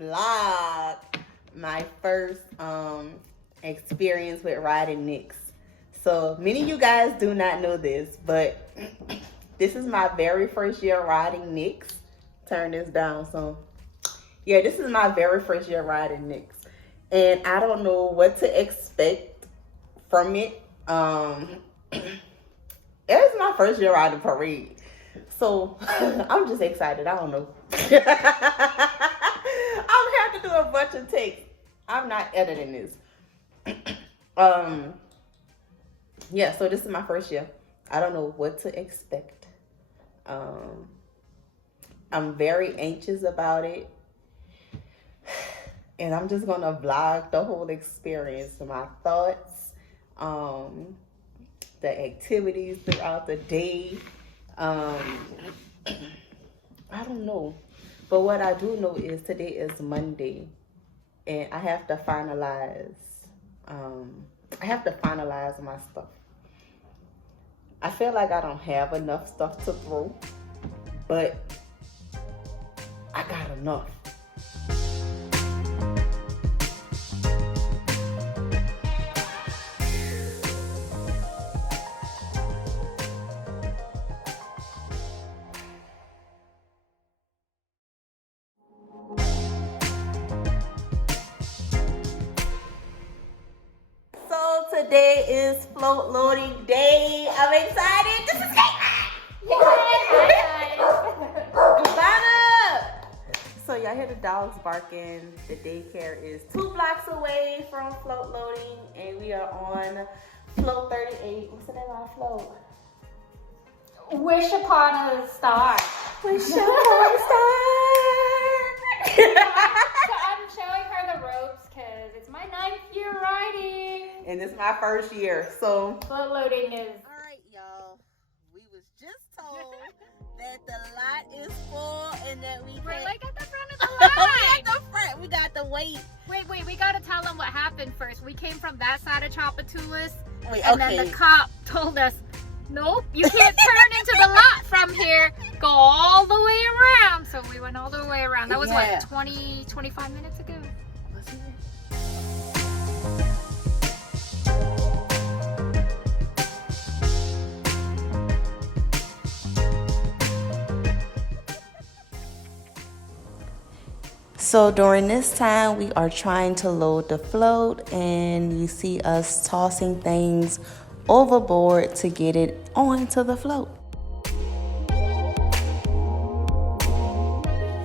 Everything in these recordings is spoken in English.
vlog my first experience with riding Nyx. So many of you guys do not know this, but this is my very first year riding Nyx. Turn this down. So yeah, this is my very first year riding Nyx, and I don't know what to expect from it. It was my first year riding parade, so I'm just excited. I don't know. I'm gonna have to do a bunch of takes. I'm not editing this. Yeah, so this is my first year. I don't know what to expect. I'm very anxious about it, and I'm just gonna vlog the whole experience, my thoughts, the activities throughout the day. I don't know, but what I do know is today is Monday, and I have to finalize. My stuff. I feel like I don't have enough stuff to throw, but I got enough. Today is float loading day. I'm excited. This is So y'all hear the dogs barking. The daycare is 2 blocks away from float loading, and we are on float 38. What's the name of our float? Wish upon a star. Wish upon a star. So I'm showing her the ropes because it's my 9th year riding. And it's my first year, so float loading is. All right, y'all. We was just told that the lot is full and that We're like at the front of the line. at the front. We got to wait. Wait, we gotta tell them what happened first. We came from that side of Chapatulas, And then the cop told us, nope, you can't turn into the lot from here. Go all the way around. So we went all the way around. That was what, 25 minutes ago? So during this time, we are trying to load the float, and you see us tossing things overboard to get it onto the float.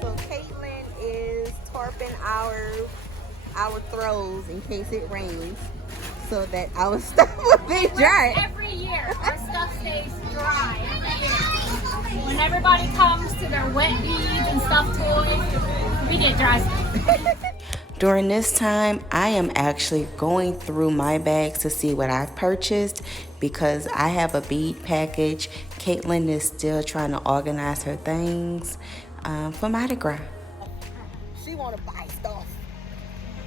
So Caitlin is tarping our throws in case it rains, so that our stuff will be dry. Every year, our stuff stays dry. Every year. When everybody comes to their wet beads and stuffed toys, we get dry. During this time, I am actually going through my bags to see what I've purchased because I have a bead package. Caitlin is still trying to organize her things for Mardi Gras. She want to buy stuff.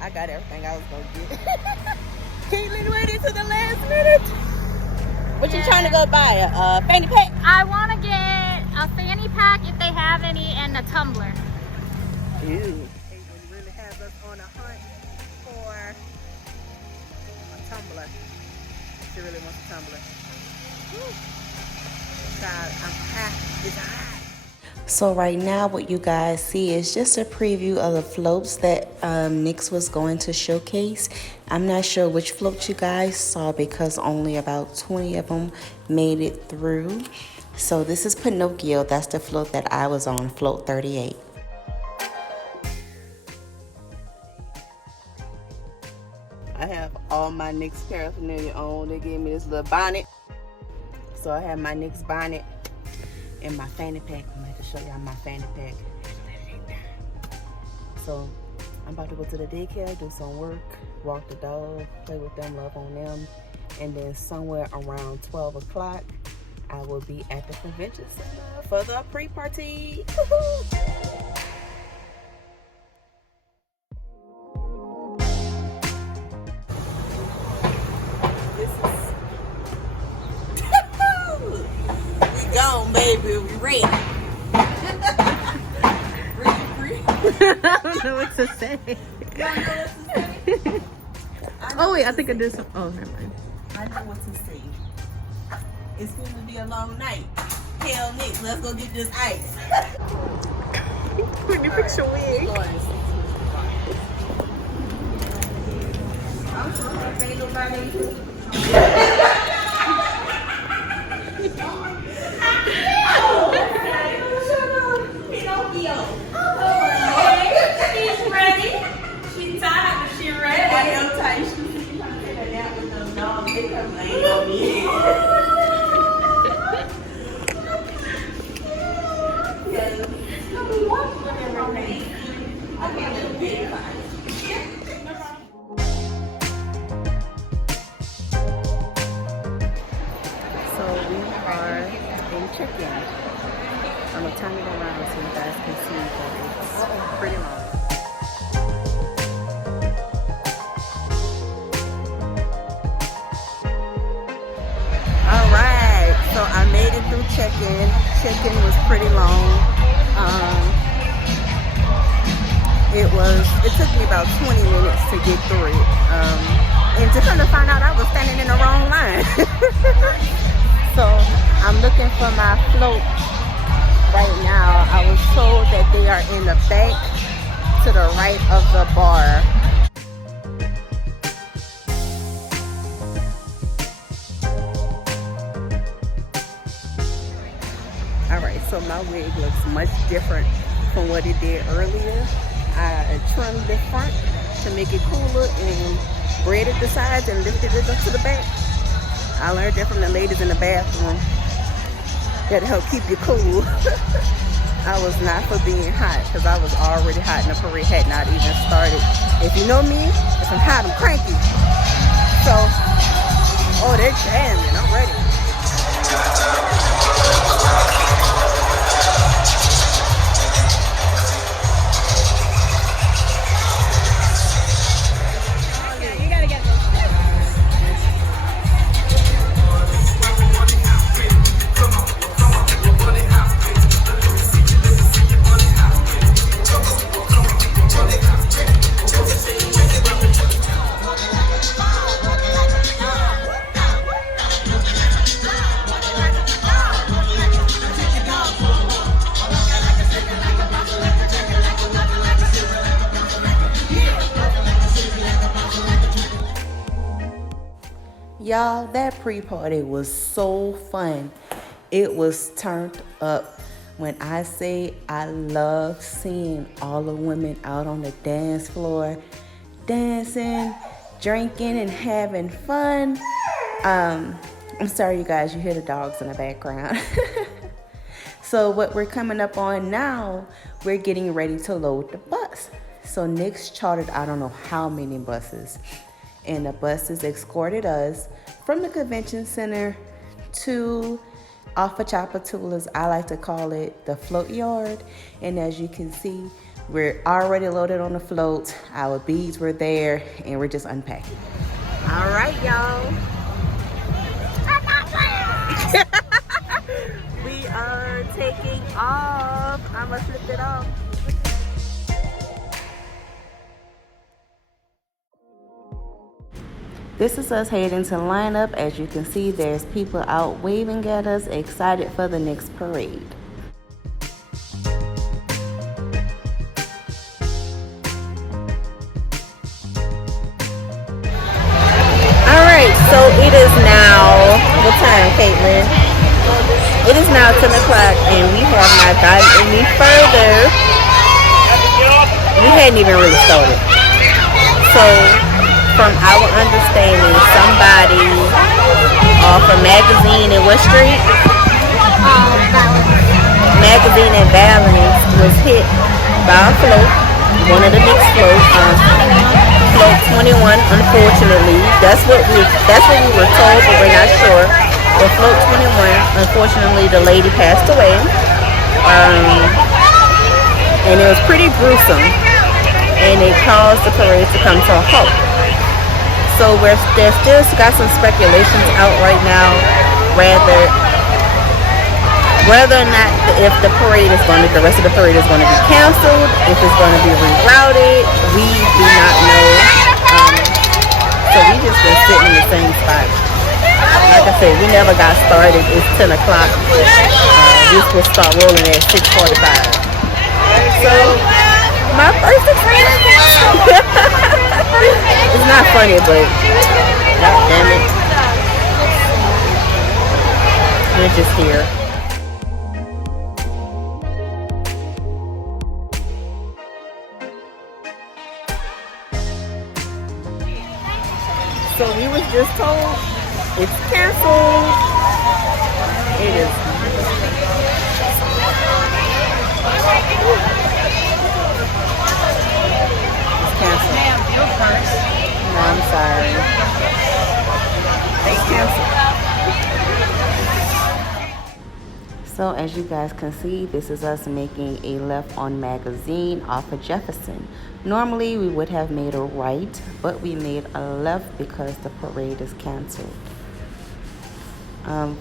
I got everything I was going to get. Caitlin waited to the last minute. What you trying to go buy? A fanny pack? I want to get a fanny pack if they have any and a tumbler. Ew. Caitlin really has us on a hunt for a tumbler. She really wants a tumbler. God, I'm hot. It's hot. So right now what you guys see is just a preview of the floats that Nyx was going to showcase. I'm not sure which float you guys saw because only about 20 of them made it through. So this is Pinocchio. That's the float that I was on, float 38. I have all my Nyx paraphernalia on. They gave me this little bonnet. So I have my Nyx bonnet and my fanny pack. I'm going to show y'all my fanny pack. So I'm about to go to the daycare, do some work, walk the dog, play with them, love on them. And then somewhere around 12 o'clock, I will be at the convention center for the pre-party. We gone, baby. We ready. I don't know what to say. Oh wait, I think I did some. Oh, never mind. I know what to say. It's going to be a long night. Hell, Nyx, let's go get this ice. When you fix your wig. She's ready. She's tired, but she's ready. I am tight. She's trying to take a nap with those dogs. They come laying on me. So we are in check-in. I'm gonna turn it around so you guys can see that it's pretty long. All right, so I made it through check-in. Check-in was pretty long. It took me about 20 minutes to get through it. And to kind of find out I was standing in the wrong line. So I'm looking for my float right now. I was told that they are in the back to the right of the bar. Alright, so my wig looks much different from what it did earlier. I trimmed the front to make it cooler and braided the sides and lifted it up to the back. I learned that from the ladies in the bathroom. That'll help keep you cool. I was not for being hot because I was already hot and the parade had not even started. If you know me, if I'm hot, I'm cranky. So, oh, they're jamming. I'm ready. Y'all, that pre-party was so fun. It was turned up. When I say I love seeing all the women out on the dance floor, dancing, drinking, and having fun. I'm sorry, you guys, you hear the dogs in the background. So what we're coming up on now, we're getting ready to load the bus. So Nyx chartered I don't know how many buses. And the buses escorted us from the convention center to off of Chapatula's, I like to call it the float yard. And as you can see, we're already loaded on the float. Our beads were there and we're just unpacking. All right, y'all. We are taking off. I'm gonna flip it off. This is us heading to line up. As you can see, there's people out waving at us, excited for the next parade. Alright, so it is now, what time, Caitlin? It is now 10 o'clock and we have not gotten any further. We hadn't even really started. So, from our understanding, somebody off a magazine in what street? Magazine and Balance was hit by a float, one of the Nyx floats, float 21. Unfortunately, that's what we were told, but we're not sure. But float 21, unfortunately, the lady passed away, and it was pretty gruesome, and it caused the parade to come to a halt. So there's still got some speculations out right now, whether or not if the rest of the parade is going to be canceled, if it's going to be say, we never got started. It's 10 o'clock. This will start rolling at 6:45. So, my first experience. It's not funny, but god damn it. We're just here. So we was just told it's canceled. It is. It's canceled. No, I'm sorry. It's canceled. So as you guys can see, this is us making a left on Magazine off of Jefferson. Normally we would have made a right, but we made a left because the parade is canceled.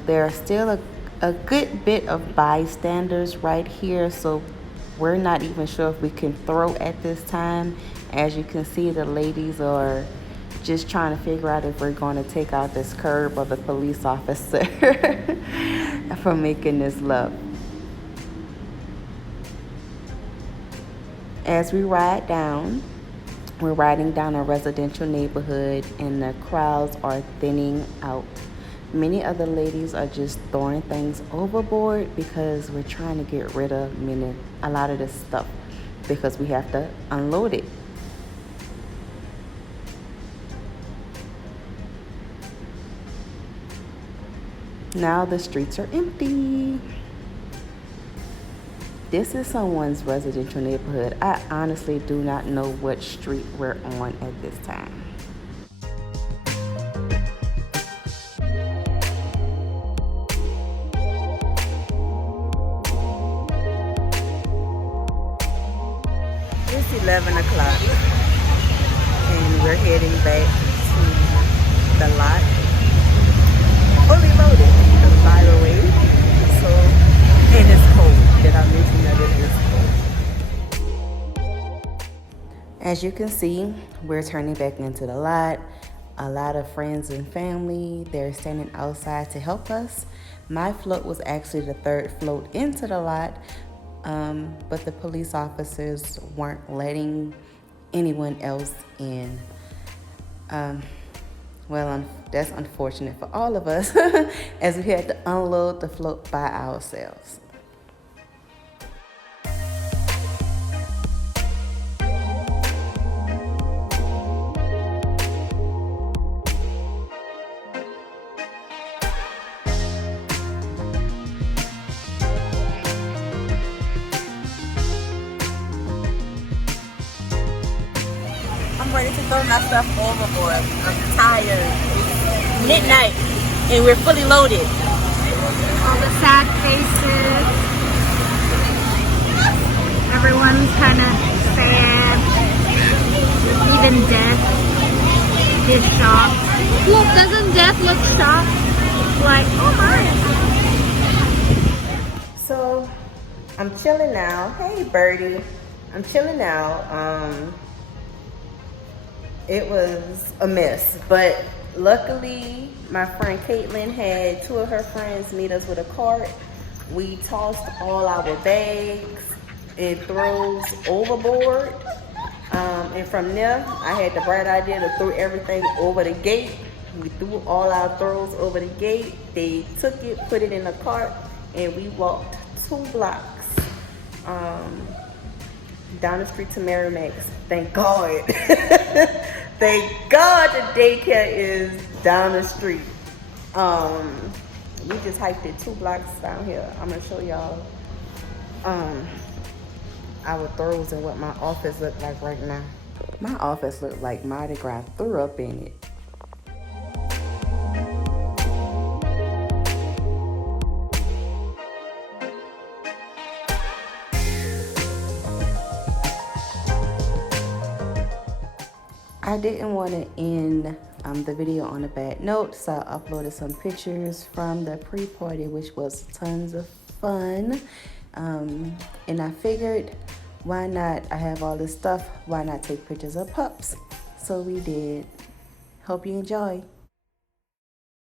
There are still a good bit of bystanders right here, so we're not even sure if we can throw at this time. As you can see, the ladies are just trying to figure out if we're going to take out this curb or the police officer for making this left. As we ride down, we're riding down a residential neighborhood and the crowds are thinning out. Many other ladies are just throwing things overboard because we're trying to get rid of a lot of this stuff because we have to unload it. Now the streets are empty. This is someone's residential neighborhood. I honestly do not know what street we're on at this time. It's 11 o'clock and we're heading back to the lot. Fully loaded, by the way. So, and it's cold. Did I mention that it is cold? As you can see, we're turning back into the lot. A lot of friends and family, they're standing outside to help us. My float was actually the third float into the lot, but the police officers weren't letting anyone else in. Well, that's unfortunate for all of us as we had to unload the float by ourselves. I'm ready to throw my stuff overboard. I'm tired. It's midnight and we're fully loaded. All the sad faces. Everyone's kind of sad. Even Death is shocked. Look, doesn't Death look shocked? Like, oh my. So, I'm chilling now. Hey, Birdie. I'm chilling now. It was a mess, but luckily my friend Caitlin had two of her friends meet us with a cart. We tossed all our bags and throws overboard, and from there I had the bright idea to throw everything over the gate. We threw all our throws over the gate. They took it, put it in a cart, and we walked 2 blocks down the street to Merrimack's. Thank God. Thank God the daycare is down the street. We just hiked it 2 blocks down here. I'm gonna show y'all our throws and what my office look like right now. My office looked like Mardi Gras threw up in it. I didn't want to end the video on a bad note, so I uploaded some pictures from the pre-party, which was tons of fun. And I figured, why not? I have all this stuff, why not take pictures of pups? So we did. Hope you enjoy.